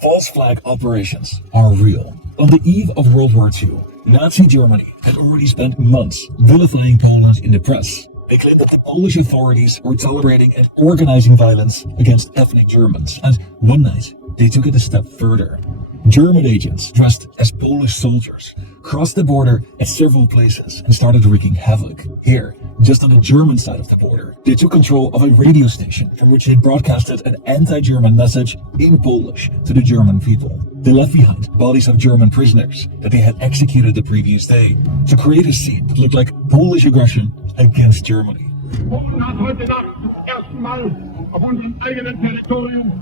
False flag operations are real. On the eve of World War II, Nazi Germany had already spent months vilifying Poland in the press. They claimed that the Polish authorities were tolerating and organizing violence against ethnic Germans, and one night they took it a step further. German agents dressed as Polish soldiers crossed the border at several places and started wreaking havoc. Here, just on the German side of the border, they took control of a radio station from which they broadcasted an anti-German message in Polish to the German people. They left behind bodies of German prisoners that they had executed the previous day to create a scene that looked like Polish aggression against Germany. Polen hat heute Nacht zum ersten Mal auf unserem eigenen Territorium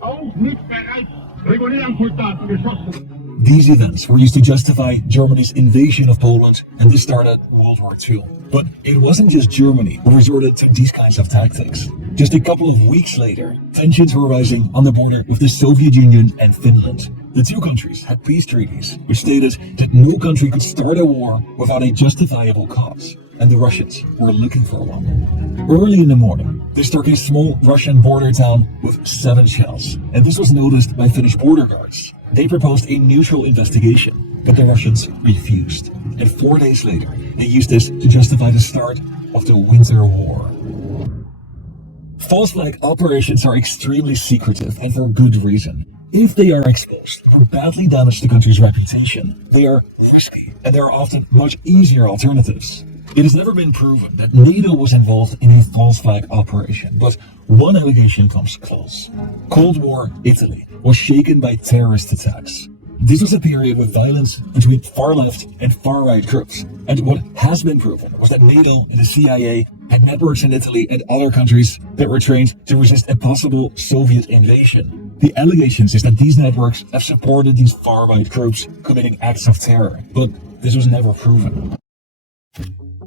auch nicht bereits regulären Soldaten geschossen. These events were used to justify Germany's invasion of Poland, and this started World War II. But it wasn't just Germany who resorted to these kinds of tactics. Just a couple of weeks later, tensions were rising on the border with the Soviet Union and Finland. The two countries had peace treaties, which stated that no country could start a war without a justifiable cause, and the Russians were looking for one. Early in the morning, they struck a small Russian border town with 7 shells, and this was noticed by Finnish border guards. They proposed a neutral investigation, but the Russians refused. And 4 days later, they used this to justify the start of the Winter War. False flag operations are extremely secretive, and for good reason. If they are exposed or badly damage the country's reputation, they are risky, and there are often much easier alternatives. It has never been proven that NATO was involved in a false flag operation, but one allegation comes close. Cold War Italy was shaken by terrorist attacks. This was a period of violence between far-left and far-right groups, and what has been proven was that NATO and the CIA had networks in Italy and other countries that were trained to resist a possible Soviet invasion. The allegations is that these networks have supported these far-right groups committing acts of terror, but this was never proven.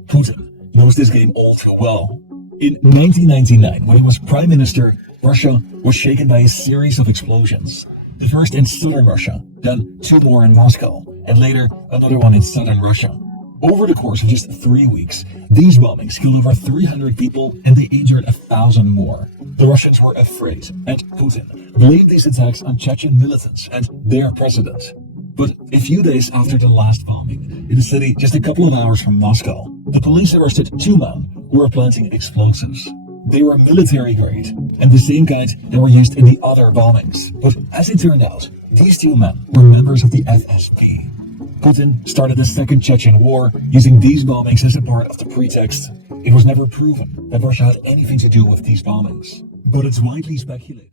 Putin knows this game all too well. In 1999, when he was prime minister, Russia was shaken by a series of explosions. The first in southern Russia, then 2 more in Moscow, and later another one in southern Russia. Over the course of just 3 weeks, these bombings killed over 300 people and they injured 1,000 more. The Russians were afraid, and Putin blamed these attacks on Chechen militants and their president. But a few days after the last bombing, in a city just a couple of hours from Moscow, the police arrested 2 men who were planting explosives. They were military grade, and the same kind that were used in the other bombings. But as it turned out, these 2 men were members of the FSB. Putin started the Second Chechen War using these bombings as a part of the pretext. It was never proven that Russia had anything to do with these bombings, but it's widely speculated.